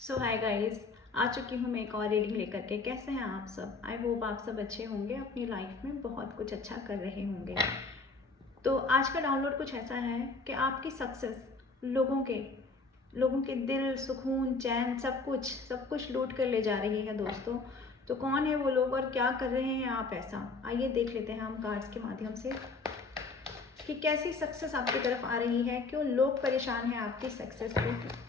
सो hi guys, आ चुकी हूँ मैं एक और रीडिंग लेकर के। कैसे हैं आप सब? आई होप आप सब अच्छे होंगे, अपनी लाइफ में बहुत कुछ अच्छा कर रहे होंगे। तो आज का डाउनलोड कुछ ऐसा है कि आपकी सक्सेस लोगों के दिल, सुकून, चैन, सब कुछ लूट कर ले जा रही है दोस्तों। तो कौन है वो लोग और क्या कर रहे हैं आप ऐसा? आइए देख लेते हैं हम कार्ड्स के माध्यम से कि कैसी सक्सेस आपकी तरफ आ रही है, क्यों लोग परेशान हैं आपकी सक्सेस से।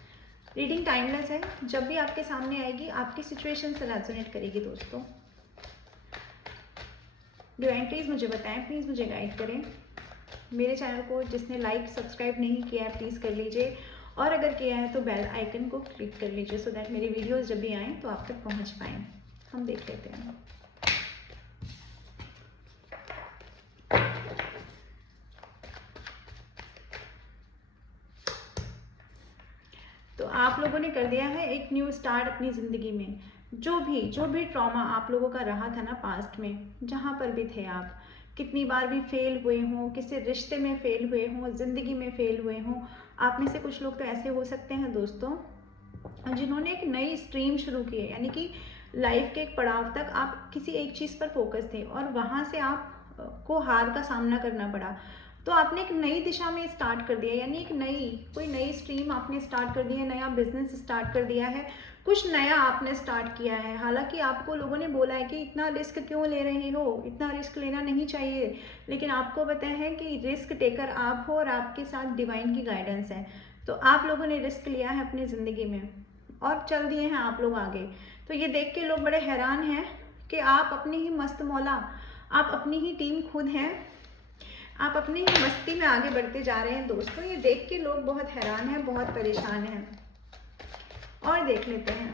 रीडिंग टाइमलेस है, जब भी आपके सामने आएगी आपकी सिचुएशन से रेजोनेट करेगी दोस्तों। डिवाइन प्लीज़ मुझे बताएं, प्लीज़ मुझे गाइड करें। मेरे चैनल को जिसने लाइक सब्सक्राइब नहीं किया है प्लीज़ कर लीजिए, और अगर किया है तो बेल आइकन को क्लिक कर लीजिए सो दैट मेरी वीडियोस जब भी आएँ तो आप तक पहुंच पाएँ। हम देख लेते हैं। तो आप लोगों ने कर दिया है एक न्यू स्टार्ट अपनी ज़िंदगी में। जो भी ट्रॉमा आप लोगों का रहा था ना पास्ट में, जहाँ पर भी थे आप, कितनी बार भी फेल हुए हों, किसी रिश्ते में फेल हुए हों, ज़िंदगी में फेल हुए हों। आप में से कुछ लोग तो ऐसे हो सकते हैं दोस्तों जिन्होंने एक नई स्ट्रीम शुरू की है, यानी कि लाइफ के एक पड़ाव तक आप किसी एक चीज़ पर फोकस थे और वहाँ से आप को हार का सामना करना पड़ा। तो आपने एक नई दिशा में स्टार्ट कर दिया, यानी कोई नई स्ट्रीम आपने स्टार्ट कर दी है, नया बिजनेस स्टार्ट कर दिया है, कुछ नया आपने स्टार्ट किया है। हालांकि आपको लोगों ने बोला है कि इतना रिस्क क्यों ले रहे हो, इतना रिस्क लेना नहीं चाहिए, लेकिन आपको पता है कि रिस्क टेकर आप हो और आपके साथ डिवाइन की गाइडेंस है। तो आप लोगों ने रिस्क लिया है अपनी ज़िंदगी में और चल दिए हैं आप लोग आगे। तो ये देख के लोग बड़े हैरान हैं कि आप अपनी ही मस्त मौला, आप अपनी ही टीम खुद हैं, आप अपनी ही मस्ती में आगे बढ़ते जा रहे हैं दोस्तों। ये देख के लोग बहुत हैरान हैं, बहुत परेशान हैं। और देख लेते हैं,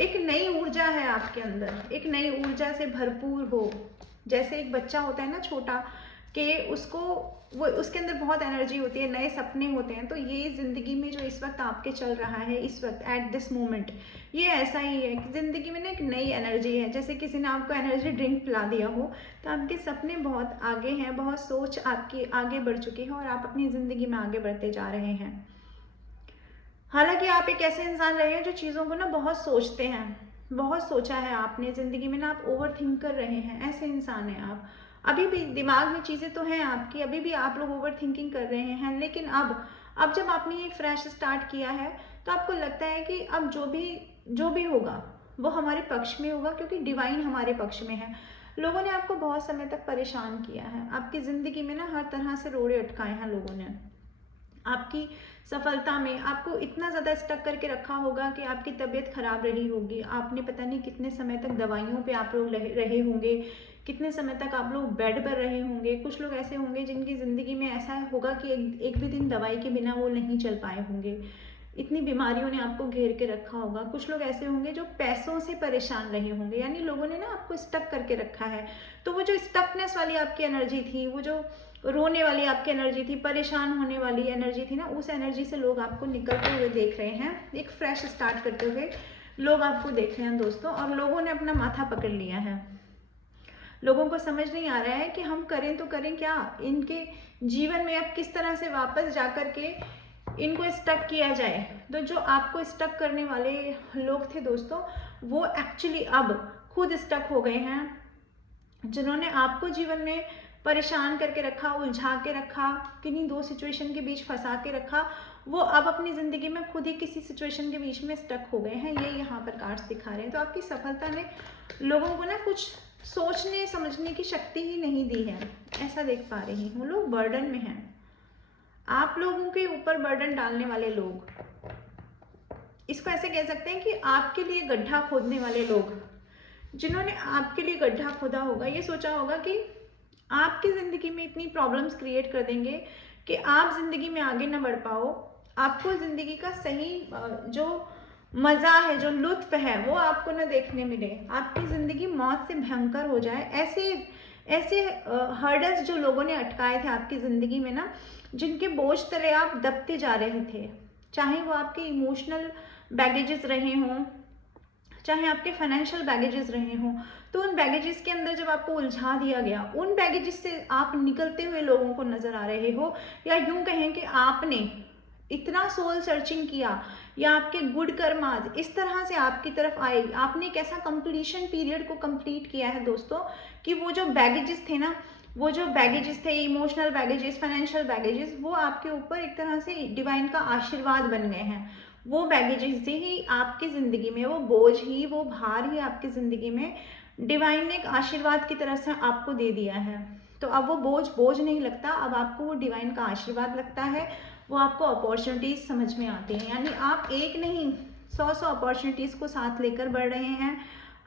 एक नई ऊर्जा है आपके अंदर, एक नई ऊर्जा से भरपूर हो। जैसे एक बच्चा होता है ना छोटा, कि उसके अंदर बहुत एनर्जी होती है, नए सपने होते हैं। तो ये ज़िंदगी में जो इस वक्त आपके चल रहा है, इस वक्त एट दिस मोमेंट, ये ऐसा ही है कि ज़िंदगी में ना एक नई एनर्जी है। जैसे किसी ने आपको एनर्जी ड्रिंक पिला दिया हो, तो आपके सपने बहुत आगे हैं, बहुत सोच आपकी आगे बढ़ चुकी है और आप अपनी ज़िंदगी में आगे बढ़ते जा रहे हैं। हालांकि आप एक ऐसे इंसान रहे हैं जो चीज़ों को ना बहुत सोचते हैं, बहुत सोचा है आपने ज़िंदगी में ना, आप ओवर थिंक कर रहे हैं, ऐसे इंसान हैं आप। अभी भी दिमाग में चीज़ें तो हैं आपकी, अभी भी आप लोग ओवर थिंकिंग कर रहे हैं, लेकिन अब जब आपने एक फ्रेश स्टार्ट किया है तो आपको लगता है कि अब जो भी होगा वो हमारे पक्ष में होगा, क्योंकि डिवाइन हमारे पक्ष में है। लोगों ने आपको बहुत समय तक परेशान किया है, आपकी ज़िंदगी में ना हर तरह से रोड़े अटकाए हैं लोगों ने। आपकी सफलता में आपको इतना ज़्यादा स्टक करके रखा होगा कि आपकी तबीयत खराब रही होगी, आपने पता नहीं कितने समय तक दवाइयों पे आप लोग रहे होंगे, कितने समय तक आप लोग बेड पर रहे होंगे। कुछ लोग ऐसे होंगे जिनकी ज़िंदगी में ऐसा होगा कि एक भी दिन दवाई के बिना वो नहीं चल पाए होंगे, इतनी बीमारियों ने आपको घेर के रखा होगा। कुछ लोग ऐसे होंगे जो पैसों से परेशान रहे होंगे, यानी लोगों ने ना आपको स्टक करके रखा है। तो वो जो स्टकनेस वाली आपकी एनर्जी थी, वो जो रोने वाली आपकी एनर्जी थी, परेशान होने वाली एनर्जी थी ना, उस एनर्जी से लोग आपको निकलते हुए देख रहे हैं, एक फ्रेश स्टार्ट करते हुए लोग आपको देख रहे हैं दोस्तों। और लोगों ने अपना माथा पकड़ लिया है, लोगों को समझ नहीं आ रहा है कि हम करें तो करें क्या, इनके जीवन में अब किस तरह से वापस जाकर के इनको स्टक किया जाए। तो जो आपको स्टक करने वाले लोग थे दोस्तों, वो एक्चुअली अब खुद स्टक हो गए हैं। जिन्होंने आपको जीवन में परेशान करके रखा, उलझा के रखा, किन्हीं दो सिचुएशन के बीच फंसा के रखा, वो अब अपनी ज़िंदगी में खुद ही किसी सिचुएशन के बीच में स्टक हो गए हैं। ये यहाँ पर कार्ड्स दिखा रहे हैं। तो आपकी सफलता ने लोगों को ना कुछ सोचने समझने की शक्ति ही नहीं दी है, ऐसा देख पा रही हूँ। लोग बर्डन में हैं, आप लोगों के ऊपर बर्डन डालने वाले लोग, इसको ऐसे कह सकते हैं कि आपके लिए गड्ढा खोदने वाले लोग, जिन्होंने आपके लिए गड्ढा खोदा होगा, ये सोचा होगा कि आपकी ज़िंदगी में इतनी प्रॉब्लम्स क्रिएट कर देंगे कि आप ज़िंदगी में आगे ना बढ़ पाओ, आपको ज़िंदगी का सही जो मज़ा है, जो लुत्फ है, वो आपको ना देखने मिले, आपकी ज़िंदगी मौत से भयंकर हो जाए। ऐसे हर्डल्स जो लोगों ने अटकाए थे आपकी ज़िंदगी में ना, जिनके बोझ तले आप दबते जा रहे थे, चाहे वो आपके इमोशनल बैगेजेस रहे हों, चाहे आपके फाइनेंशियल बैगेजेस रहे हों, तो उन बैगेजेस के अंदर जब आपको उलझा दिया गया, उन बैगेजेस से आप निकलते हुए लोगों को नज़र आ रहे हो, या यूं कहें कि आपने इतना सोल सर्चिंग किया, या आपके गुड कर्माज इस तरह से आपकी तरफ आए, आपने एक ऐसा कंप्लीशन पीरियड को कंप्लीट किया है दोस्तों कि वो जो बैगेजेस थे ना, वो जो बैगेजेस थे, इमोशनल बैगेजेस, फाइनेंशियल बैगेजेस, वो आपके ऊपर एक तरह से डिवाइन का आशीर्वाद बन गए हैं। वो बैगेजेस ही आपकी ज़िंदगी में, वो बोझ ही, वो भार ही आपकी ज़िंदगी में डिवाइन ने एक आशीर्वाद की तरह से आपको दे दिया है। तो अब वो बोझ नहीं लगता, अब आपको वो डिवाइन का आशीर्वाद लगता है, वो आपको अपॉर्चुनिटीज़ समझ में आती हैं। यानी आप एक नहीं 100 अपॉर्चुनिटीज़ को साथ लेकर बढ़ रहे हैं,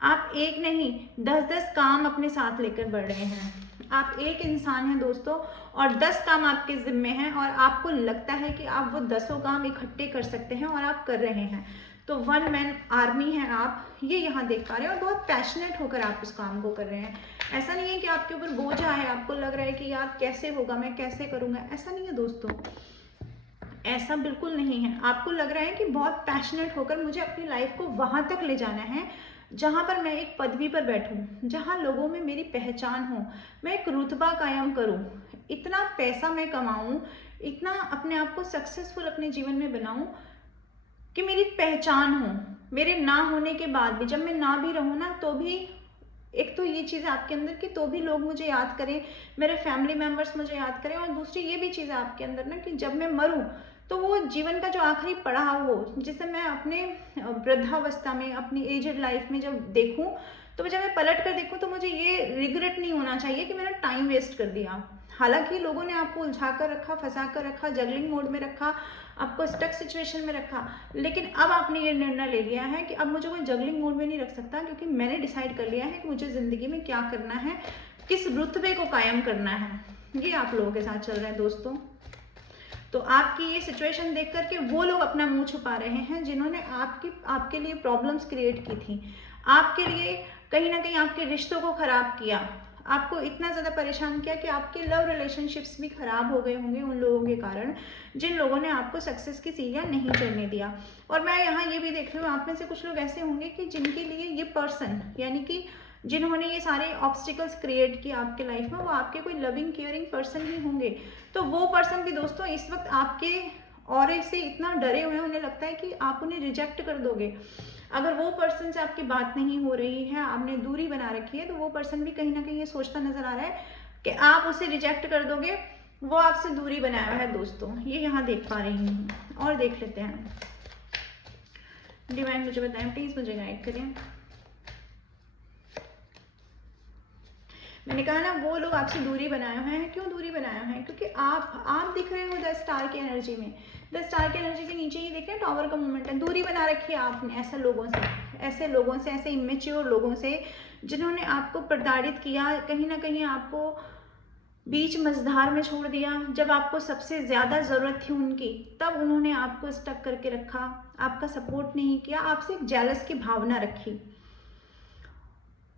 आप एक नहीं 10 काम अपने साथ लेकर बढ़ रहे हैं। आप एक इंसान हैं दोस्तों और 10 काम आपके ज़िम्मे हैं, और आपको लगता है कि आप वो 10 काम इकट्ठे कर सकते हैं और आप कर रहे हैं। तो 1 मैन आर्मी है आप, ये यहाँ देख पा रहे हैं, और बहुत पैशनेट होकर आप उस काम को कर रहे हैं। ऐसा नहीं है कि आपके ऊपर बोझ है, आपको लग रहा है कि यार कैसे होगा, मैं कैसे करूँगा, ऐसा नहीं है दोस्तों, ऐसा बिल्कुल नहीं है। आपको लग रहा है कि बहुत पैशनेट होकर मुझे अपनी लाइफ को वहाँ तक ले जाना है जहाँ पर मैं एक पदवी पर बैठूं, जहाँ लोगों में मेरी पहचान हो, मैं एक रुतबा कायम करूं, इतना पैसा मैं कमाऊं, इतना अपने आप को सक्सेसफुल अपने जीवन में बनाऊं कि मेरी पहचान हो। मेरे ना होने के बाद भी, जब मैं ना भी रहूं ना, तो भी एक तो ये चीज़ आपके अंदर कि तो भी लोग मुझे याद करें, मेरे फैमिली मेम्बर्स मुझे याद करें, और दूसरी ये भी चीज़ है आपके अंदर ना कि जब मैं मरूं तो वो जीवन का जो आखिरी पड़ाव हो, जिसे मैं अपने वृद्धावस्था में, अपनी एजेड लाइफ में जब देखूं, तो जब मैं पलट कर देखूं तो मुझे ये रिग्रेट नहीं होना चाहिए कि मैंने टाइम वेस्ट कर दिया। हालांकि लोगों ने आपको उलझा कर रखा, फंसा कर रखा, जगलिंग मोड में रखा, आपको स्टक सिचुएशन में रखा, लेकिन अब आपने ये निर्णय ले लिया है कि अब मुझे कोई जगलिंग मोड में नहीं रख सकता, क्योंकि मैंने डिसाइड कर लिया है कि मुझे ज़िंदगी में क्या करना है, किस रुतबे को कायम करना है। ये आप लोगों के साथ चल रहा है दोस्तों। तो आपकी ये सिचुएशन देख करके वो लोग अपना मुंह छुपा रहे हैं जिन्होंने आपके लिए प्रॉब्लम्स क्रिएट की थी, आपके लिए कहीं ना कहीं आपके रिश्तों को खराब किया, आपको इतना ज़्यादा परेशान किया कि आपके लव रिलेशनशिप्स भी खराब हो गए होंगे उन लोगों के कारण, जिन लोगों ने आपको सक्सेस की सीढ़ियाँ नहीं चढ़ने दिया। और मैं यहाँ ये भी देख रही हूँ, आप में से कुछ लोग ऐसे होंगे कि जिनके लिए ये पर्सन, यानी कि जिन्होंने ये सारे ऑब्स्टिकल्स क्रिएट किए आपके लाइफ में, वो आपके कोई लविंग केयरिंग पर्सन ही होंगे। तो वो पर्सन भी दोस्तों इस वक्त आपके ऑरे से इतना डरे हुए हैं, उन्हें लगता है कि आप उन्हें रिजेक्ट कर दोगे। अगर वो पर्सन से आपकी बात नहीं हो रही है, आपने दूरी बना रखी है, तो वो पर्सन भी कहीं ना कहीं ये सोचता नजर आ रहा है कि आप उसे रिजेक्ट कर दोगे, वो आपसे दूरी बनाया हुआ है दोस्तों। ये यहाँ देख पा रही हूँ। और देख लेते हैं, डिवाइन मुझे बताएं प्लीज, मुझे गाइड करें। मैंने कहा ना, वो लोग आपसे दूरी बनाए हुए हैं। क्यों दूरी बनाए हुए हैं? क्योंकि आप दिख रहे हो 10 स्टार की एनर्जी में, 10 स्टार की एनर्जी के नीचे ही देख रहे हैं टॉवर का मूवमेंट है। दूरी बना रखी है आपने ऐसे लोगों से, ऐसे इमेच्योर लोगों से, जिन्होंने आपको प्रताड़ित किया, कहीं ना कहीं आपको बीच मझधार में छोड़ दिया। जब आपको सबसे ज़्यादा ज़रूरत थी उनकी, तब उन्होंने आपको स्टक करके रखा, आपका सपोर्ट नहीं किया, आपसे एक जेलस की भावना रखी।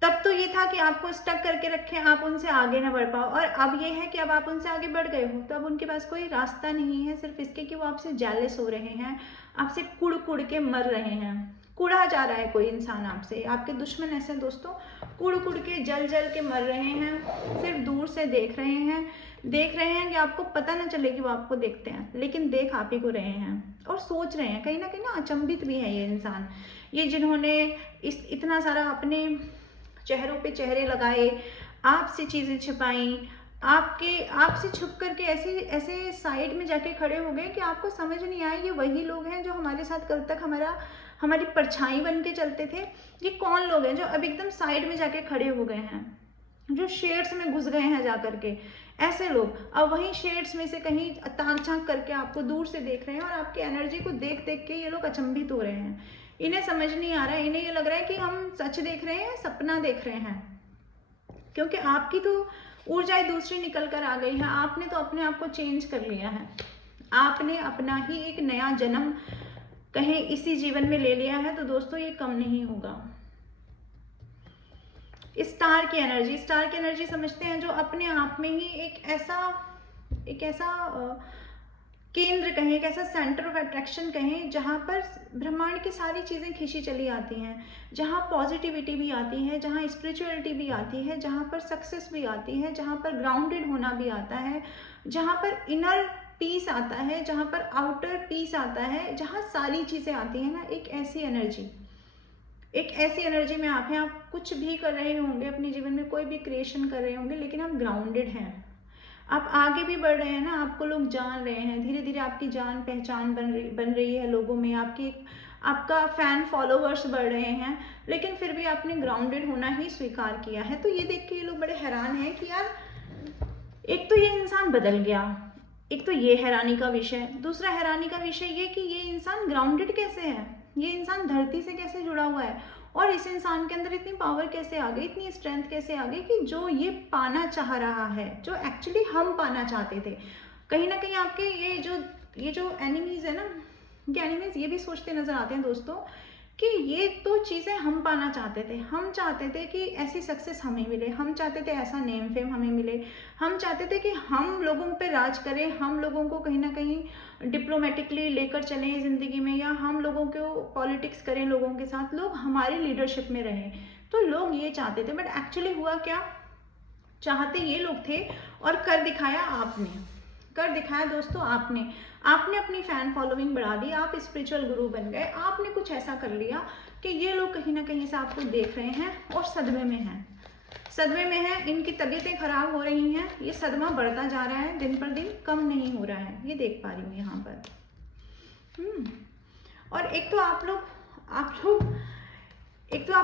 तब तो ये था कि आपको स्टक करके रखें, आप उनसे आगे ना बढ़ पाओ, और अब ये है कि अब आप उनसे आगे बढ़ गए हो, तो अब उनके पास कोई रास्ता नहीं है, सिर्फ इसके कि वो आपसे जेलस हो रहे हैं, आपसे कुड़ कुड़ के मर रहे हैं। कुड़ा जा रहा है कोई इंसान आपसे, आपके दुश्मन ऐसे हैं दोस्तों, कुड़ कुड़ के जल जल के मर रहे हैं, सिर्फ दूर से देख रहे हैं कि आपको पता ना चले कि वो आपको देखते हैं, लेकिन देख आप ही को रहे हैं, और सोच रहे हैं कहीं ना अचंभित भी है ये इंसान, ये जिन्होंने इतना सारा अपने चेहरों पे चेहरे लगाए, आपसे चीज़ें छिपाई, आपसे छुप करके ऐसे साइड में जाके खड़े हो गए कि आपको समझ नहीं आया ये वही लोग हैं जो हमारे साथ कल तक हमारी परछाई बन के चलते थे। ये कौन लोग हैं जो अब एकदम साइड में जाके खड़े हो गए हैं, जो शेड्स में घुस गए हैं जा करके। ऐसे लोग अब वहीं शेड्स में से कहीं ताक झांक करके आपको दूर से देख रहे हैं, और आपकी एनर्जी को देख देख के ये लोग अचंभित हो रहे हैं। इन्हें समझ नहीं आ रहा है, इन्हें ये लग रहा है कि हम सच देख रहे हैं, सपना देख रहे हैं, क्योंकि आपकी तो ऊर्जाएं दूसरी निकल कर आ गई है। आपने तो अपने आप को चेंज कर लिया है, आपने अपना ही एक नया जन्म कहीं इसी जीवन में ले लिया है। तो दोस्तों ये कम नहीं होगा। स्टार की एनर्जी समझते हैं जो अपने आप में ही एक ऐसा केंद्र कहें, एक ऐसा सेंटर ऑफ अट्रैक्शन कहें, जहाँ पर ब्रह्मांड की सारी चीज़ें खींची चली आती हैं, जहाँ पॉजिटिविटी भी आती है, जहाँ स्पिरिचुअलिटी भी आती है, जहाँ पर सक्सेस भी आती है, जहाँ पर ग्राउंडेड होना भी आता है, जहाँ पर इनर पीस आता है, जहाँ पर आउटर पीस आता है, जहाँ सारी चीज़ें आती हैं ना, एक ऐसी एनर्जी में आप हैं। आप कुछ भी कर रहे होंगे अपने जीवन में, कोई भी क्रिएशन कर रहे होंगे, लेकिन आप ग्राउंडेड हैं, आप आगे भी बढ़ रहे हैं ना, आपको लोग जान रहे हैं, धीरे धीरे आपकी जान पहचान बन रही है लोगों में, आपका फैन फॉलोवर्स बढ़ रहे हैं, लेकिन फिर भी आपने ग्राउंडेड होना ही स्वीकार किया है। तो ये देख के ये लोग बड़े हैरान हैं कि यार एक तो ये इंसान बदल गया, एक तो ये हैरानी का विषय, दूसरा हैरानी का विषय ये कि ये इंसान ग्राउंडेड कैसे है, ये इंसान धरती से कैसे जुड़ा हुआ है, और इस इंसान के अंदर इतनी पावर कैसे आ गई, इतनी स्ट्रेंथ कैसे आ गई कि जो ये पाना चाह रहा है, जो एक्चुअली हम पाना चाहते थे। कहीं ना कहीं आपके ये जो एनिमीज है ना, ये एनिमीज ये भी सोचते नजर आते हैं दोस्तों कि ये तो चीज़ें हम पाना चाहते थे। हम चाहते थे कि ऐसी सक्सेस हमें मिले, हम चाहते थे ऐसा नेम फेम हमें मिले, हम चाहते थे कि हम लोगों पे राज करें, हम लोगों को कहीं ना कहीं डिप्लोमेटिकली लेकर चलें ज़िंदगी में, या हम लोगों को पॉलिटिक्स करें लोगों के साथ, लोग हमारी लीडरशिप में रहें। तो लोग ये चाहते थे, बट एक्चुअली हुआ क्या, चाहते ये लोग थे और कर दिखाया आपने, कर दिखाया दोस्तों आपने अपनी फैन फॉलोइंग बढ़ा दी, आप स्पिरिचुअल गुरु बन गए, आपने कुछ ऐसा कर लिया कि ये लोग कहीं ना कहीं से आपको देख रहे हैं और सदमे में हैं, इनकी तबीयतें खराब हो रही हैं, ये सदमा बढ़ता जा रहा है, दिन पर दिन कम नहीं हो रहा है, ये देख पा रही हूँ यहाँ पर। और एक तो आप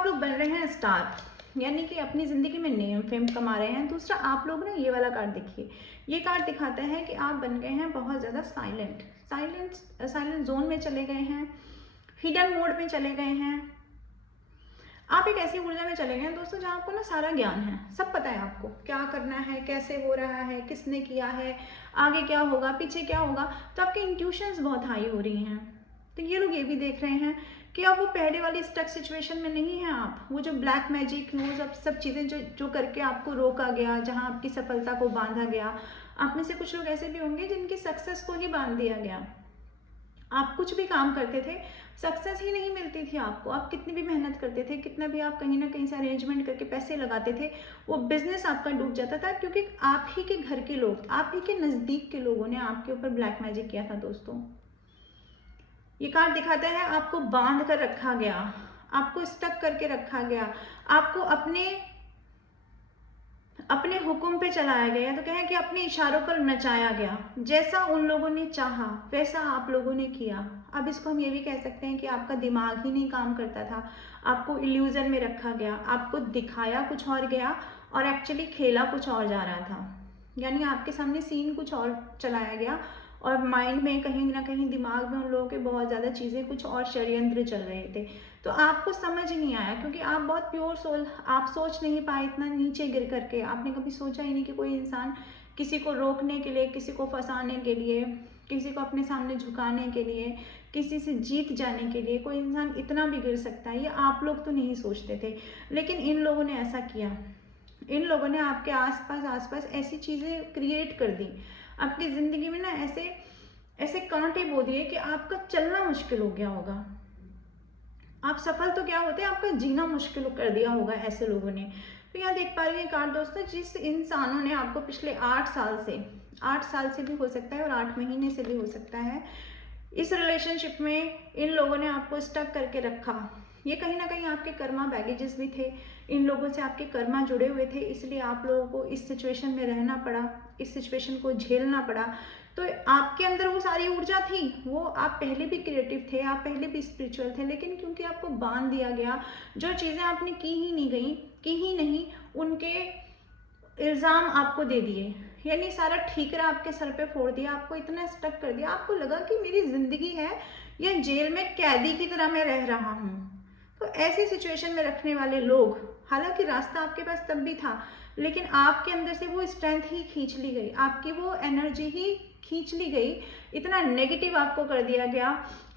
लोग बन रहे हैं स्टार, यानी कि अपनी ज़िंदगी में नेम फेम कमा रहे हैं। दूसरा आप लोग ना ये वाला कार्ड देखिए, ये कार्ड दिखाता है कि आप बन गए हैं बहुत ज़्यादा साइलेंट जोन में चले गए हैं, हिडन मोड में चले गए हैं। आप एक ऐसी ऊर्जा में चले गए हैं दोस्तों जहाँ आपको ना सारा ज्ञान है, सब पता है आपको क्या करना है, कैसे हो रहा है, किसने किया है, आगे क्या होगा, पीछे क्या होगा। तो आपकी इंट्यूशंस बहुत हाई हो रही हैं। तो ये लोग ये भी देख रहे हैं कि अब वो पहले वाली स्टक सिचुएशन में नहीं है आप, वो जो ब्लैक मैजिक सब चीज़ें जो करके आपको रोका गया, जहाँ आपकी सफलता को बांधा गया। आप में से कुछ लोग ऐसे भी होंगे जिनकी सक्सेस को ही बांध दिया गया। आप कुछ भी काम करते थे, सक्सेस ही नहीं मिलती थी आपको, आप कितनी भी मेहनत करते थे, कितना भी आप कहीं ना कहीं से अरेंजमेंट करके पैसे लगाते थे, वो बिजनेस आपका डूब जाता था, क्योंकि आप ही के घर के लोग, आप ही के नज़दीक के लोगों ने आपके ऊपर ब्लैक मैजिक किया था दोस्तों। ये कार्ड दिखाता है आपको बांध कर रखा गया, आपको स्टक करके रखा गया, आपको अपने हुक्म पे चलाया गया। तो कहें कि अपने इशारों पर नचाया गया, जैसा उन लोगों ने चाहा वैसा आप लोगों ने किया। अब इसको हम ये भी कह सकते हैं कि आपका दिमाग ही नहीं काम करता था, आपको इल्यूजन में रखा गया, आपको दिखाया कुछ और गया और एक्चुअली खेला कुछ और जा रहा था। यानी आपके सामने सीन कुछ और चलाया गया और माइंड में कहीं ना कहीं दिमाग में उन लोगों के बहुत ज़्यादा चीज़ें, कुछ और षड्यंत्र चल रहे थे। तो आपको समझ ही नहीं आया, क्योंकि आप बहुत प्योर सोल, आप सोच नहीं पाए इतना नीचे गिर करके। आपने कभी सोचा ही नहीं कि कोई इंसान किसी को रोकने के लिए, किसी को फंसाने के लिए, किसी को अपने सामने झुकाने के लिए, किसी से जीत जाने के लिए कोई इंसान इतना भी गिर सकता है। ये आप लोग तो नहीं सोचते थे, लेकिन इन लोगों ने ऐसा किया। इन लोगों ने आपके आसपास ऐसी चीज़ें क्रिएट कर दी, आपकी ज़िंदगी में ना ऐसे कांटे बो दिए कि आपका चलना मुश्किल हो गया होगा। आप सफल तो क्या होते, आपका जीना मुश्किल कर दिया होगा ऐसे लोगों ने। तो यहाँ देख पा रही हैं कार्ड दोस्तों, जिस इंसानों ने आपको पिछले 8 साल से भी हो सकता है और 8 महीने से भी हो सकता है, इस रिलेशनशिप में इन लोगों ने आपको स्टक करके रखा। ये कहीं ना कहीं आपके कर्मा बैगेजेस भी थे, इन लोगों से आपके कर्मा जुड़े हुए थे, इसलिए आप लोगों को इस सिचुएशन में रहना पड़ा, इस सिचुएशन को झेलना पड़ा। तो आपके अंदर वो सारी ऊर्जा थी, वो आप पहले भी क्रिएटिव थे, आप पहले भी स्पिरिचुअल थे, लेकिन क्योंकि आपको बांध दिया गया, जो चीज़ें आपने की ही नहीं, उनके इल्ज़ाम आपको दे दिए, यानी सारा ठीकरा आपके सर पे फोड़ दिया, आपको इतना स्टक कर दिया, आपको लगा कि मेरी ज़िंदगी है या जेल में कैदी की तरह मैं रह रहा हूँ। तो ऐसी सिचुएशन में रखने वाले लोग, हालांकि रास्ता आपके पास तब भी था, लेकिन आपके अंदर से वो स्ट्रेंथ ही खींच ली गई, आपकी वो एनर्जी ही खींच ली गई, इतना नेगेटिव आपको कर दिया गया,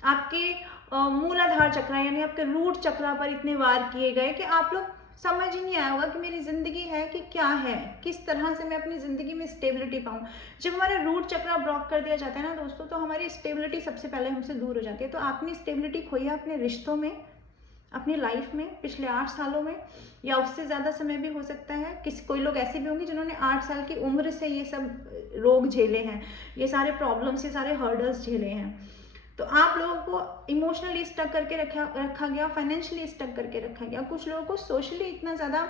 आपके मूलाधार चक्र यानी आपके रूट चक्र पर इतने वार किए गए कि आप लोग समझ ही नहीं आया होगा कि मेरी ज़िंदगी है कि क्या है, किस तरह से मैं अपनी ज़िंदगी में स्टेबिलिटी पाऊँ। जब हमारा रूट चक्र ब्लॉक कर दिया जाता है ना दोस्तों, तो हमारी स्टेबिलिटी सबसे पहले हमसे दूर हो जाती है। तो आपने स्टेबिलिटी खोई है अपने रिश्तों में, अपनी लाइफ में पिछले 8 सालों में, या उससे ज़्यादा समय भी हो सकता है। कोई लोग ऐसे भी होंगे जिन्होंने 8 साल की उम्र से ये सब रोग झेले हैं, ये सारे प्रॉब्लम्स, ये सारे हर्डल्स झेले हैं। तो आप लोगों को इमोशनली स्टक करके रखा गया, फाइनेंशियली स्टक करके रखा गया, कुछ लोगों को सोशली इतना ज़्यादा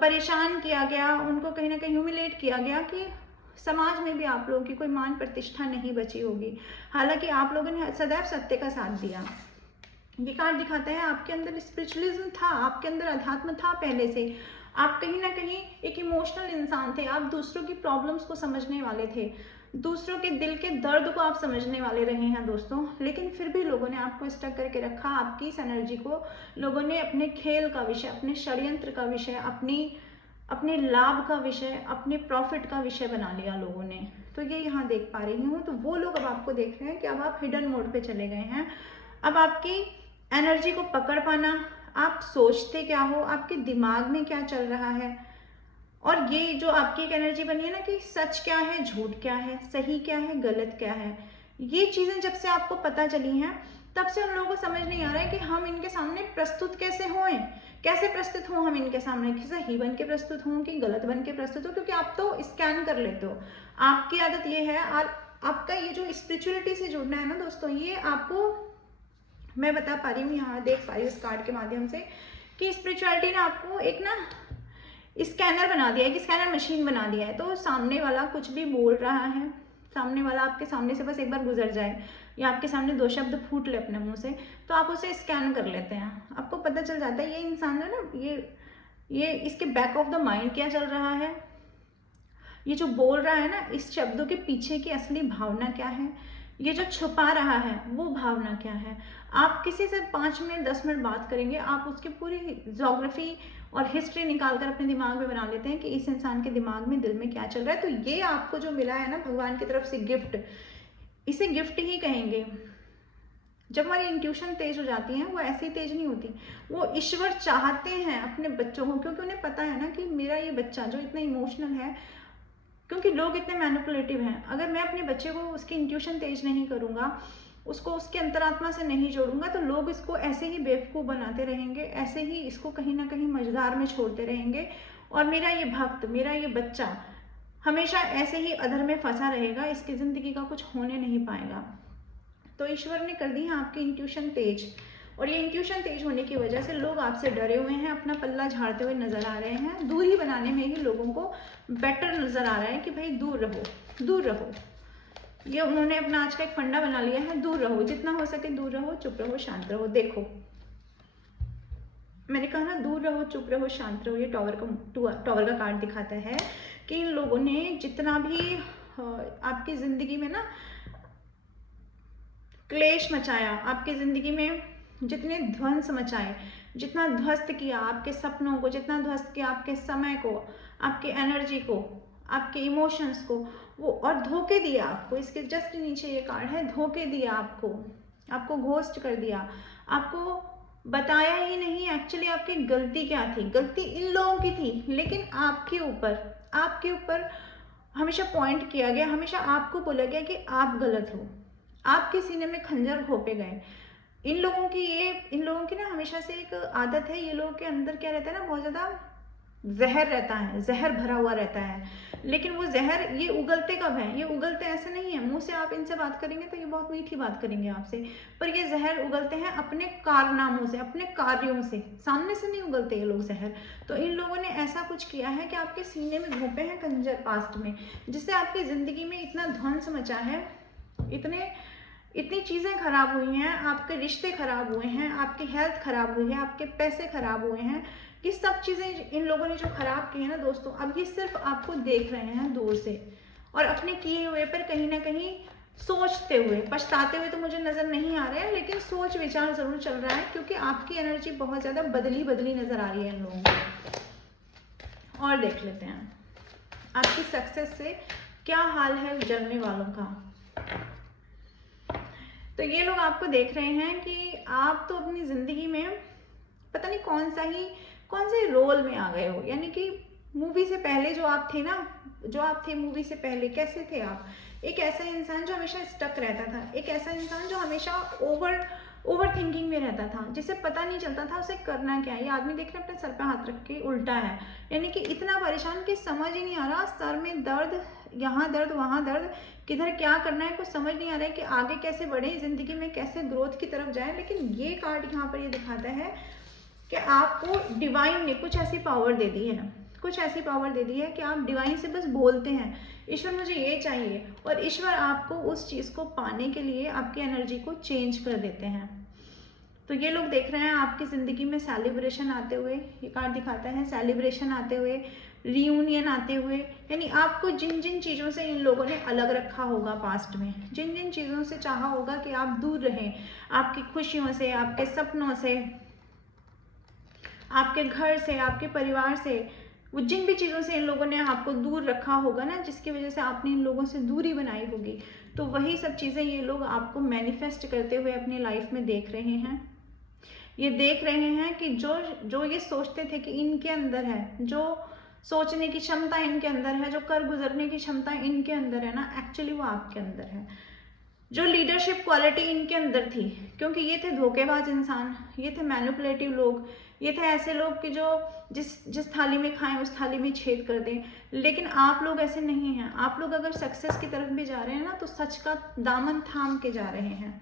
परेशान किया गया, उनको कहीं ना कहीं ह्यूमिलेट किया गया कि समाज में भी आप लोगों की कोई मान प्रतिष्ठा नहीं बची होगी। हालांकि आप लोगों ने सदैव सत्य का साथ दिया। ये कार्ड दिखाता है आपके अंदर स्पिरिचुअलिज्म था, आपके अंदर अध्यात्म था पहले से। आप कहीं ना कहीं एक इमोशनल इंसान थे, आप दूसरों की प्रॉब्लम्स को समझने वाले थे, दूसरों के दिल के दर्द को आप समझने वाले रहे हैं दोस्तों। लेकिन फिर भी लोगों ने आपको स्टक करके रखा, आपकी इस एनर्जी को लोगों ने अपने खेल का विषय, अपने षड्यंत्र का विषय, अपने लाभ का विषय, अपने प्रॉफिट का विषय बना लिया लोगों ने। तो ये यहाँ देख पा रही हूँ। तो वो लोग अब आपको देख रहे हैं कि अब आप हिडन मोड पे चले गए हैं। अब आपकी एनर्जी को पकड़ पाना, आप सोचते क्या हो, आपके दिमाग में क्या चल रहा है, और ये जो आपकी एक एनर्जी बनी है ना कि सच क्या है, झूठ क्या है, सही क्या है, गलत क्या है, ये चीज़ें जब से आपको पता चली हैं तब से उन लोगों को समझ नहीं आ रहा है कि हम इनके सामने प्रस्तुत कैसे हों, कैसे प्रस्तुत हों हम इनके सामने, कि सही बन के प्रस्तुत हों कि गलत बन के प्रस्तुत हो। क्योंकि आप तो स्कैन कर लेते हो, आपकी आदत ये है। और आपका ये जो स्पिरिचुअलिटी से जुड़ना है ना दोस्तों, ये आपको मैं बता पा रही हूँ, यहाँ देख पा रही हूँ इस कार्ड के माध्यम से कि स्पिरिचुअलिटी ने आपको एक ना स्कैनर बना दिया है, एक स्कैनर मशीन बना दिया है। तो सामने वाला कुछ भी बोल रहा है, सामने वाला आपके सामने से बस एक बार गुजर जाए या आपके सामने 2 शब्द फूट ले अपने मुंह से, तो आप उसे स्कैन कर लेते हैं। आपको पता चल जाता है ये इंसान है ना, ये इसके बैक ऑफ द माइंड क्या चल रहा है, ये जो बोल रहा है ना, इस शब्दों के पीछे की असली भावना क्या है, ये जो छुपा रहा है वो भावना क्या है। आप किसी से 5 मिनट 10 मिनट बात करेंगे, आप उसकी पूरी ज्योग्राफी और हिस्ट्री निकाल कर अपने दिमाग में बना लेते हैं कि इस इंसान के दिमाग में, दिल में क्या चल रहा है। तो ये आपको जो मिला है ना भगवान की तरफ से गिफ्ट, इसे गिफ्ट ही कहेंगे। जब हमारी इंट्यूशन तेज हो जाती है, वो ऐसी तेज नहीं होती, वो ईश्वर चाहते हैं अपने बच्चों को, क्योंकि उन्हें पता है ना कि मेरा ये बच्चा जो इतना इमोशनल है, क्योंकि लोग इतने मैनिपुलेटिव हैं, अगर मैं अपने बच्चे को उसकी इंट्यूशन तेज नहीं करूँगा, उसको उसके अंतरात्मा से नहीं जोड़ूंगा, तो लोग इसको ऐसे ही बेवकूफ़ बनाते रहेंगे, ऐसे ही इसको कहीं ना कहीं मझधार में छोड़ते रहेंगे, और मेरा ये भक्त, मेरा ये बच्चा हमेशा ऐसे ही अधर में फंसा रहेगा, इसकी ज़िंदगी का कुछ होने नहीं पाएगा। तो ईश्वर ने कर दी है आपकी इंट्यूशन तेज, और ये इंट्यूशन तेज होने की वजह से लोग आपसे डरे हुए हैं, अपना पल्ला झाड़ते हुए नजर आ रहे हैं। दूरी बनाने में ही लोगों को बेटर नजर आ रहा है कि भाई दूर रहो, दूर रहो। ये उन्होंने अपना आज का एक फंडा बना लिया है, दूर रहो, जितना हो सके दूर रहो, चुप रहो, शांत रहो। देखो मैंने कहा ना, दूर रहो, चुप रहो, शांत रहो। ये टॉवर का कार्ड दिखाता है कि इन लोगों ने जितना भी आपकी जिंदगी में ना क्लेश मचाया, आपकी जिंदगी में जितने ध्वंस मचाए, जितना ध्वस्त किया आपके सपनों को, जितना ध्वस्त किया आपके समय को, आपकी एनर्जी को, आपके इमोशंस को, वो और धोखे दिया आपको। इसके जस्ट नीचे ये कार्ड है, धोखे दिया आपको घोस्ट कर दिया, आपको बताया ही नहीं एक्चुअली आपकी गलती क्या थी। गलती इन लोगों की थी, लेकिन आपके ऊपर हमेशा पॉइंट किया गया, हमेशा आपको बोला गया कि आप गलत हो, आपके सीने में खंजर घोंपे गए। इन लोगों की ना हमेशा से एक आदत है, ये लोगों के अंदर क्या रहता है ना, बहुत ज़्यादा जहर रहता है, जहर भरा हुआ रहता है। लेकिन वो जहर ये उगलते कब है, ये उगलते ऐसे नहीं है मुंह से आप इनसे बात करेंगे तो ये बहुत मीठी बात करेंगे आपसे, पर ये जहर उगलते हैं अपने कारनामों से, अपने कार्यों से, सामने से नहीं उगलते ये लोग जहर। तो इन लोगों ने ऐसा कुछ किया है कि आपके सीने में घोंपे हैं खंजर पास्ट में, जिससे आपकी ज़िंदगी में इतना ध्वंस मचा है, इतनी चीज़ें खराब हुई हैं, आपके रिश्ते खराब हुए हैं, आपकी हेल्थ खराब हुई है, आपके पैसे खराब हुए हैं, ये सब चीज़ें इन लोगों ने जो खराब की है ना दोस्तों, अब ये सिर्फ आपको देख रहे हैं दूर से, और अपने किए हुए पर कहीं ना कहीं सोचते हुए, पछताते हुए तो मुझे नज़र नहीं आ रहे हैं, लेकिन सोच विचार ज़रूर चल रहा है, क्योंकि आपकी एनर्जी बहुत ज़्यादा बदली नज़र आ रही है इन लोगों को। और देख लेते हैं आपकी सक्सेस से क्या हाल है जलने वालों का। तो ये लोग आपको देख रहे हैं कि आप तो अपनी ज़िंदगी में पता नहीं कौन से रोल में आ गए हो, यानी कि मूवी से पहले जो आप थे ना, जो आप थे मूवी से पहले, कैसे थे आप? एक ऐसा इंसान जो हमेशा स्टक रहता था, एक ऐसा इंसान जो हमेशा ओवर ओवर थिंकिंग में रहता था, जिसे पता नहीं चलता था उसे करना क्या है। ये आदमी देख रहे अपने सर पे हाथ रख के उल्टा है, यानी कि इतना परेशान कि समझ ही नहीं आ रहा, सर में दर्द, यहाँ दर्द वहाँ दर्द, किधर क्या करना है कुछ समझ नहीं आ रहा है कि आगे कैसे बढ़े ज़िंदगी में, कैसे ग्रोथ की तरफ जाए। लेकिन ये कार्ड यहाँ पर ये दिखाता है कि आपको डिवाइन ने कुछ ऐसी पावर दे दी है, कुछ ऐसी पावर दे दी है कि आप डिवाइन से बस बोलते हैं, ईश्वर मुझे ये चाहिए, और ईश्वर आपको उस चीज़ को पाने के लिए आपकी एनर्जी को चेंज कर देते हैं। तो ये लोग देख रहे हैं आपकी ज़िंदगी में सेलिब्रेशन आते हुए, ये कार्ड दिखाता है सेलिब्रेशन आते हुए, रियूनियन आते हुए, यानी आपको जिन जिन चीज़ों से इन लोगों ने अलग रखा होगा पास्ट में, जिन जिन चीज़ों से चाहा होगा कि आप दूर रहें, आपकी खुशियों से, आपके सपनों से, आपके घर से, आपके परिवार से, वो जिन भी चीज़ों से इन लोगों ने आपको दूर रखा होगा ना, जिसकी वजह से आपने इन लोगों से दूरी बनाई होगी, तो वही सब चीज़ें ये लोग आपको मैनिफेस्ट करते हुए अपनी लाइफ में देख रहे हैं। ये देख रहे हैं कि जो ये सोचते थे कि इनके अंदर है, जो सोचने की क्षमता इनके अंदर है, जो कर गुजरने की क्षमता इनके अंदर है ना, एक्चुअली वो आपके अंदर है। जो लीडरशिप क्वालिटी इनके अंदर थी, क्योंकि ये थे धोखेबाज इंसान, ये थे मैनिपुलेटिव लोग, ये थे ऐसे लोग कि जो जिस थाली में खाएं उस थाली में छेद कर दें। लेकिन आप लोग ऐसे नहीं हैं। आप लोग अगर सक्सेस की तरफ भी जा रहे हैं ना, तो सच का दामन थाम के जा रहे हैं।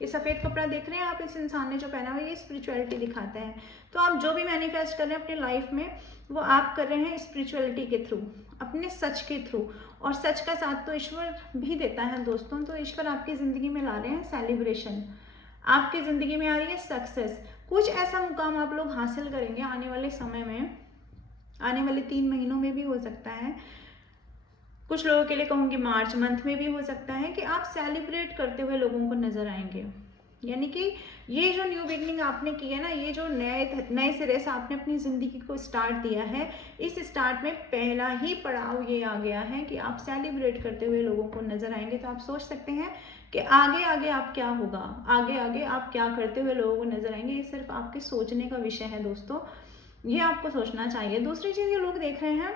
ये सफ़ेद कपड़ा देख रहे हैं आप, इस इंसान ने जो पहना हुआ है, ये स्पिरिचुअलिटी दिखाता है। तो आप जो भी मैनिफेस्ट कर रहे हैं अपनी लाइफ में, वो आप कर रहे हैं स्पिरिचुअलिटी के थ्रू, अपने सच के थ्रू, और सच का साथ तो ईश्वर भी देता है दोस्तों। तो ईश्वर आपकी ज़िंदगी में ला रहे हैं सेलिब्रेशन, आपकी ज़िंदगी में आ रही है सक्सेस। कुछ ऐसा मुकाम आप लोग हासिल करेंगे आने वाले समय में, आने वाले 3 महीनों में भी हो सकता है, कुछ लोगों के लिए कहूँगी मार्च मंथ में भी हो सकता है, कि आप सेलिब्रेट करते हुए लोगों को नजर आएंगे। यानी कि ये जो न्यू बिगनिंग आपने की है ना, ये जो नए सिरे से आपने अपनी ज़िंदगी को स्टार्ट दिया है, इस स्टार्ट में पहला ही पड़ाव ये आ गया है कि आप सेलिब्रेट करते हुए लोगों को नजर आएंगे। तो आप सोच सकते हैं कि आगे आगे आप क्या होगा, आगे आगे आप क्या करते हुए लोगों को नजर आएंगे। ये सिर्फ आपके सोचने का विषय है दोस्तों, ये आपको सोचना चाहिए। दूसरी चीज़ ये लोग देख रहे हैं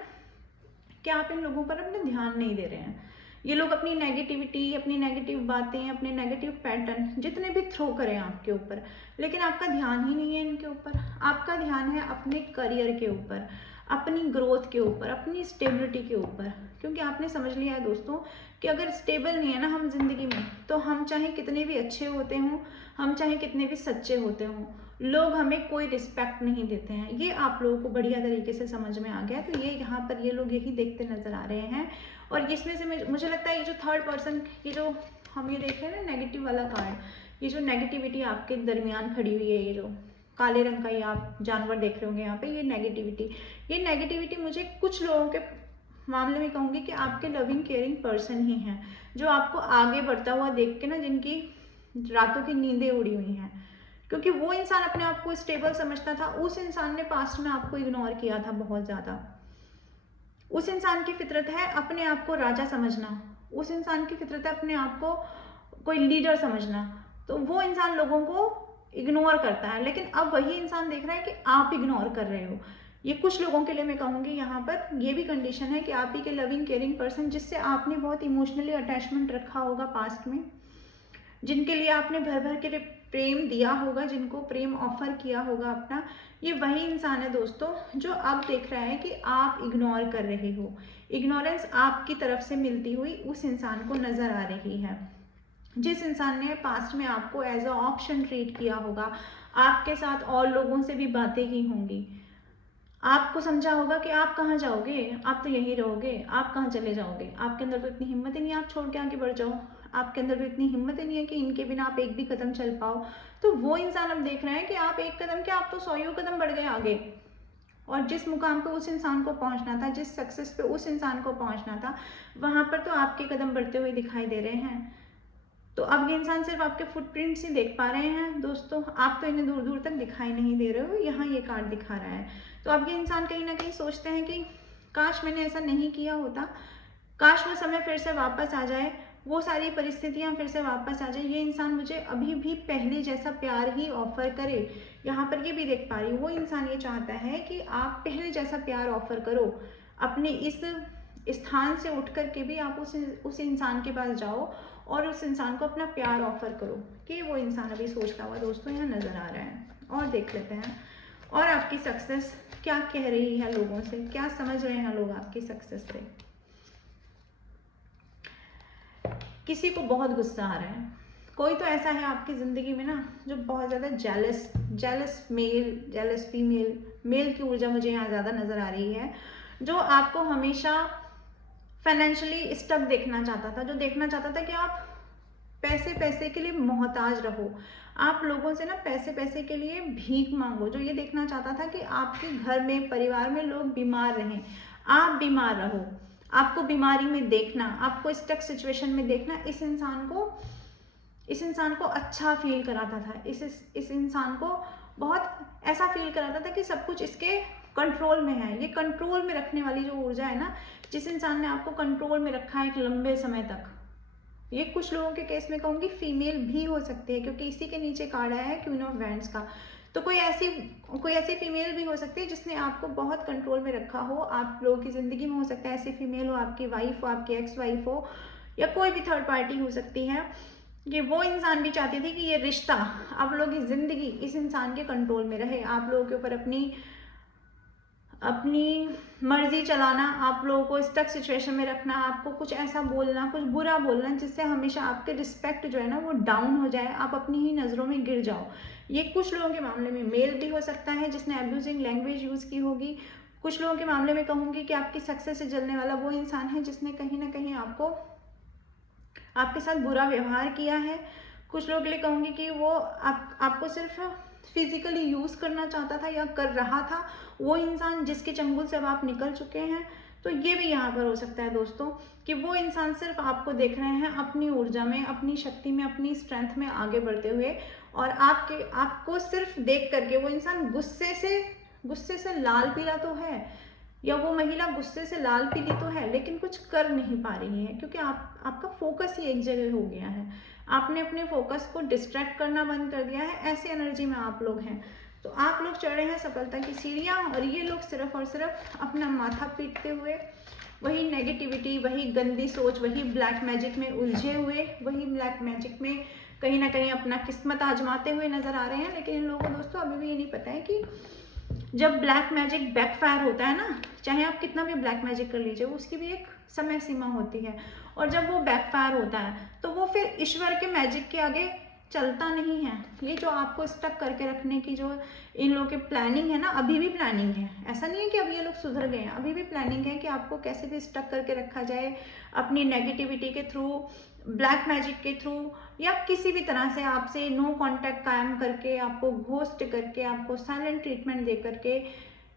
कि आप इन लोगों पर अपना ध्यान नहीं दे रहे हैं। ये लोग अपनी नेगेटिविटी, अपनी नेगेटिव बातें, अपने नेगेटिव पैटर्न जितने भी थ्रो करें आपके ऊपर, लेकिन आपका ध्यान ही नहीं है इनके ऊपर। आपका ध्यान है अपने करियर के ऊपर, अपनी ग्रोथ के ऊपर, अपनी स्टेबिलिटी के ऊपर। क्योंकि आपने समझ लिया है दोस्तों कि अगर स्टेबल नहीं है ना हम जिंदगी में, तो हम चाहे कितने भी अच्छे होते हों, हम चाहे कितने भी सच्चे होते हों, लोग हमें कोई रिस्पेक्ट नहीं देते हैं। ये आप लोगों को बढ़िया तरीके से समझ में आ गया। तो ये यहाँ पर ये लोग यही देखते नजर आ रहे हैं। और इसमें से मुझे लगता है ये जो थर्ड पर्सन, ये जो हम ये देख रहे हैं ना नेगेटिव वाला कार्ड, ये जो नेगेटिविटी आपके दरमियान खड़ी हुई है, ये जो काले रंग का ये आप जानवर देख रहे होंगे यहाँ पे, ये नेगेटिविटी मुझे कुछ लोगों के मामले में कहूँगी कि आपके लविंग केयरिंग पर्सन ही हैं, जो आपको आगे बढ़ता हुआ देख के ना, जिनकी रातों की नींदें उड़ी हुई हैं। क्योंकि वो इंसान अपने आप को स्टेबल समझता था, उस इंसान ने पास्ट में आपको इग्नोर किया था बहुत ज़्यादा। उस इंसान की फितरत है अपने आप को राजा समझना, उस इंसान की फितरत है अपने आप को कोई लीडर समझना। तो वो इंसान लोगों को इग्नोर करता है, लेकिन अब वही इंसान देख रहा है कि आप इग्नोर कर रहे हो। ये कुछ लोगों के लिए मैं कहूँगी यहाँ पर ये भी कंडीशन है कि आप ही के लविंग केयरिंग पर्सन, जिससे आपने बहुत इमोशनली अटैचमेंट रखा होगा पास्ट में, जिनके लिए आपने भर भर के प्रेम दिया होगा, जिनको प्रेम ऑफर किया होगा अपना, ये वही इंसान है दोस्तों जो अब देख रहा है कि आप इग्नोर कर रहे हो। इग्नोरेंस आपकी तरफ से मिलती हुई उस इंसान को नजर आ रही है, जिस इंसान ने पास्ट में आपको एज अ ऑप्शन ट्रीट किया होगा, आपके साथ और लोगों से भी बातें की होंगी, आपको समझा होगा कि आप कहाँ जाओगे, आप तो यहीं रहोगे, आप कहाँ चले जाओगे, आपके अंदर तो इतनी हिम्मत ही नहीं आप छोड़ के आगे बढ़ जाओ, आपके अंदर भी इतनी हिम्मत ही नहीं है कि इनके बिना आप एक भी कदम चल पाओ। तो वो इंसान अब देख रहे हैं कि आप एक कदम क्या, आप तो 100 कदम बढ़ गए आगे, और जिस मुकाम पे उस इंसान को पहुंचना था, जिस सक्सेस पे उस इंसान को पहुंचना था, वहां पर तो आपके कदम बढ़ते हुए दिखाई दे रहे हैं। तो अब ये इंसान सिर्फ आपके फुटप्रिंट्स ही देख पा रहे हैं दोस्तों, आप तो इन्हें दूर दूर तक दिखाई नहीं दे रहे हो, यहाँ ये कार्ड दिखा रहा है। तो अब ये इंसान कहीं ना कहीं सोचते हैं कि काश मैंने ऐसा नहीं किया होता, काश वो समय फिर से वापस आ जाए, वो सारी परिस्थितियां फिर से वापस आ जाए, ये इंसान मुझे अभी भी पहले जैसा प्यार ही ऑफर करे। यहाँ पर ये भी देख पा रही हूँ, वो इंसान ये चाहता है कि आप पहले जैसा प्यार ऑफर करो, अपने इस स्थान से उठ कर के भी आप उस इंसान के पास जाओ और उस इंसान को अपना प्यार ऑफर करो, कि वो इंसान अभी सोचता हुआ दोस्तों यहाँ नज़र आ रहा है। और देख लेते हैं और आपकी सक्सेस क्या कह रही है लोगों से, क्या समझ रहे हैं लोग आपकी सक्सेस से। किसी को बहुत गुस्सा आ रहा है, कोई तो ऐसा है आपकी ज़िंदगी में ना जो बहुत ज़्यादा jealous male, jealous female, male की ऊर्जा मुझे यहाँ ज़्यादा नज़र आ रही है, जो आपको हमेशा फाइनेंशियली स्टक देखना चाहता था, जो देखना चाहता था कि आप पैसे के लिए मोहताज रहो, आप लोगों से ना पैसे के लिए भीख मांगो, जो ये देखना चाहता था कि आपके घर में, परिवार में लोग बीमार रहें, आप बीमार रहो, आपको बीमारी में देखना, आपको स्टक सिचुएशन में देखना, इस इंसान को अच्छा फील कराता था, इस इंसान को बहुत ऐसा फील कराता था कि सब कुछ इसके कंट्रोल में है। ये कंट्रोल में रखने वाली जो ऊर्जा है ना, जिस इंसान ने आपको कंट्रोल में रखा है एक लंबे समय तक, ये कुछ लोगों के केस में कहूँगी फीमेल भी हो सकती है, क्योंकि इसी के नीचे कार्ड आया है क्वीन ऑफ वैंड्स का। तो कोई ऐसी फीमेल भी हो सकती है जिसने आपको बहुत कंट्रोल में रखा हो, आप लोगों की ज़िंदगी में हो सकता है ऐसी फीमेल हो, आपकी वाइफ हो, आपकी एक्स वाइफ हो, या कोई भी थर्ड पार्टी हो सकती है। ये वो इंसान भी चाहती थी कि ये रिश्ता, आप लोगों की ज़िंदगी इस इंसान के कंट्रोल में रहे, आप लोगों के ऊपर अपनी मर्जी चलाना, आप लोगों को स्टक सिचुएशन में रखना, आपको कुछ ऐसा बोलना, कुछ बुरा बोलना जिससे हमेशा आपके रिस्पेक्ट जो है ना वो डाउन हो जाए, आप अपनी ही नज़रों में गिर जाओ। ये कुछ लोगों के मामले में मेल भी हो सकता है जिसने अब्यूजिंग लैंग्वेज यूज़ की होगी। कुछ लोगों के मामले में कहूँगी कि आपकी सक्सेस से जलने वाला वो इंसान है जिसने कहीं ना कहीं आपके साथ बुरा व्यवहार किया है। कुछ लोगों के लिए कहूँगी कि वो आपको सिर्फ फिजिकली यूज़ करना चाहता था या कर रहा था, वो इंसान जिसके चंगुल से अब आप निकल चुके हैं। तो ये भी यहाँ पर हो सकता है दोस्तों कि वो इंसान सिर्फ आपको देख रहे हैं अपनी ऊर्जा में, अपनी शक्ति में, अपनी स्ट्रेंथ में आगे बढ़ते हुए, और आपको सिर्फ देख करके वो इंसान गुस्से से लाल पीला तो है, या वो महिला गुस्से से लाल पीली तो है, लेकिन कुछ कर नहीं पा रही है, क्योंकि आपका फोकस ही एक जगह हो गया है, आपने अपने फोकस को डिस्ट्रैक्ट करना बंद कर दिया है। ऐसी एनर्जी में आप लोग हैं। तो आप लोग चढ़े हैं सफलता की सीढ़ियाँ, और ये लोग सिर्फ और सिर्फ अपना माथा पीटते हुए, वही नेगेटिविटी, वही गंदी सोच, वही ब्लैक मैजिक में उलझे हुए, वही ब्लैक मैजिक में कहीं ना कहीं अपना किस्मत आजमाते हुए नजर आ रहे हैं। लेकिन इन लोगों को दोस्तों अभी भी ये नहीं पता है कि जब ब्लैक मैजिक बैकफायर होता है ना, चाहे आप कितना भी ब्लैक मैजिक कर लीजिए, उसकी भी एक समय सीमा होती है, और जब वो बैकफायर होता है तो वो फिर ईश्वर के मैजिक के आगे चलता नहीं है। ये जो आपको स्टक करके रखने की जो इन लोगों की प्लानिंग है ना, अभी भी प्लानिंग है, ऐसा नहीं है कि अब ये लोग सुधर गए हैं, अभी भी प्लानिंग है कि आपको कैसे भी स्टक करके रखा जाए, अपनी नेगेटिविटी के थ्रू, ब्लैक मैजिक के थ्रू, या किसी भी तरह से आपसे नो कांटेक्ट कायम करके, आपको घोस्ट करके, आपको साइलेंट ट्रीटमेंट दे करके,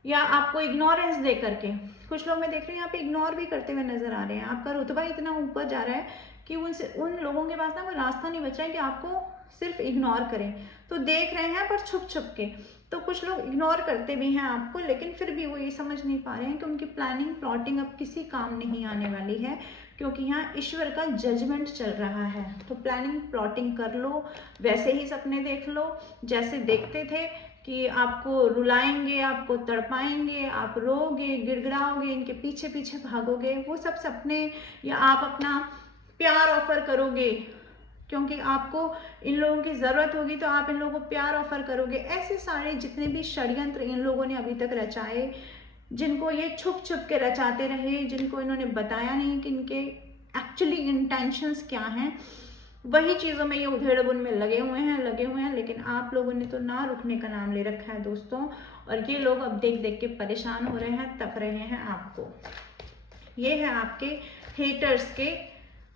या आपको इग्नोरेंस दे करके। कुछ लोग मैं देख रही हूँ यहाँ पे इग्नोर भी करते हुए नजर आ रहे हैं। आपका रुतबा इतना ऊपर जा रहा है कि उन लोगों के पास ना कोई रास्ता नहीं बच रहा है कि आपको सिर्फ इग्नोर करें, तो देख रहे हैं पर छुप छुप के। तो कुछ लोग इग्नोर करते भी हैं आपको, लेकिन फिर भी वो ये समझ नहीं पा रहे हैं कि उनकी प्लानिंग प्लॉटिंग अब किसी काम नहीं आने वाली है, क्योंकि यहाँ ईश्वर का जजमेंट चल रहा है। तो प्लानिंग प्लॉटिंग कर लो, वैसे ही सपने देख लो जैसे देखते थे, कि आपको रुलाएंगे, आपको तड़पाएंगे, आप रोगे, गिड़गिड़ाओगे, इनके पीछे पीछे भागोगे, वो सब सपने। या आप अपना प्यार ऑफर करोगे, क्योंकि आपको इन लोगों की ज़रूरत होगी तो आप इन लोगों को प्यार ऑफर करोगे। ऐसे सारे जितने भी षड्यंत्र इन लोगों ने अभी तक रचाए, जिनको ये छुप छुप के रचाते रहे, जिनको इन्होंने बताया नहीं कि इनके एक्चुअली इंटेंशंस क्या हैं, वही चीज़ों में ये उधेड़-बुन में लगे हुए हैं। लेकिन आप लोगों ने तो ना रुकने का नाम ले रखा है दोस्तों, और ये लोग अब देख देख के परेशान हो रहे हैं, तप रहे हैं आपको। ये है आपके हेटर्स के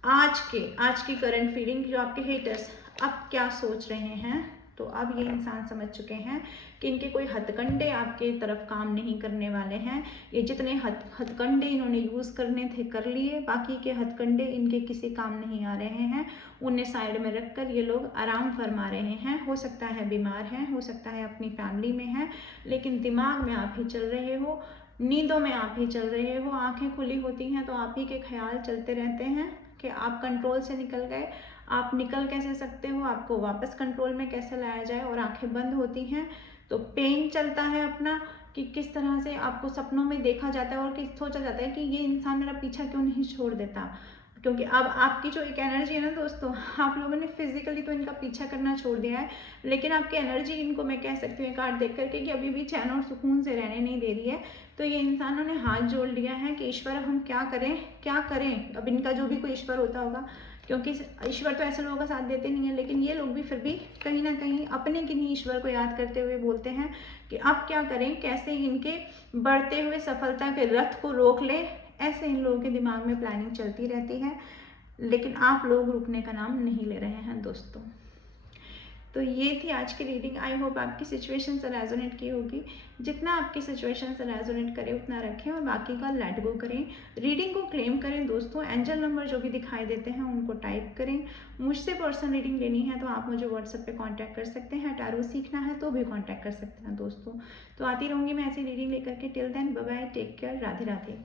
आज की करंट फीलिंग, जो आपके हेटर्स अब क्या सोच रहे हैं। तो अब ये इंसान समझ चुके हैं कि इनके कोई हथकंडे आपके तरफ काम नहीं करने वाले हैं। ये जितने हथकंडे इन्होंने यूज़ करने थे कर लिए, बाकी के हथकंडे इनके किसी काम नहीं आ रहे हैं। उन्हें साइड में रखकर ये लोग आराम फरमा रहे हैं। हो सकता है बीमार हैं, हो सकता है अपनी फैमिली में हैं, लेकिन दिमाग में आप ही चल रहे हो, नींदों में आप ही चल रहे हो, आंखें खुली होती हैं तो आप ही के ख्याल चलते रहते हैं कि आप कंट्रोल से निकल गए, आप निकल कैसे सकते हो, आपको वापस कंट्रोल में कैसे लाया जाए, और आंखें बंद होती हैं तो पेन चलता है अपना, कि किस तरह से आपको सपनों में देखा जाता है और सोचा जाता है कि ये इंसान मेरा पीछा क्यों नहीं छोड़ देता, क्योंकि अब आपकी जो एक एनर्जी है ना दोस्तों, आप लोगों ने फिजिकली तो इनका पीछा करना छोड़ दिया है, लेकिन आपकी एनर्जी इनको मैं कह सकती हूँ कार्ड देख करके कि अभी भी चैन और सुकून से रहने नहीं दे रही है। तो ये इंसानों ने हाथ जोड़ लिया है कि ईश्वर हम क्या करें क्या करें। अब इनका जो भी कोई ईश्वर होता होगा, क्योंकि ईश्वर तो ऐसे लोगों का साथ देते नहीं है, लेकिन ये लोग भी फिर भी कहीं ना कहीं अपने किन्हीं ईश्वर को याद करते हुए बोलते हैं कि अब क्या करें, कैसे इनके बढ़ते हुए सफलता के रथ को रोक ले। ऐसे इन लोगों के दिमाग में प्लानिंग चलती रहती है, लेकिन आप लोग रुकने का नाम नहीं ले रहे हैं दोस्तों। तो ये थी आज की रीडिंग। आई होप आपकी सिचुएशन से रेजोनेट की होगी। जितना आपकी सिचुएशन से रेजोनेट करे उतना रखें और बाकी का लेट गो करें। रीडिंग को क्लेम करें दोस्तों। एंजल नंबर जो भी दिखाई देते हैं उनको टाइप करें। मुझसे पर्सनल रीडिंग लेनी है तो आप मुझे व्हाट्सएप पे कांटेक्ट कर सकते हैं। टैरो सीखना है तो भी कांटेक्ट कर सकते हैं दोस्तों। तो आती रहूँगी मैं ऐसी रीडिंग लेकर के। Till then bye bye, take care, Radhe Radhe.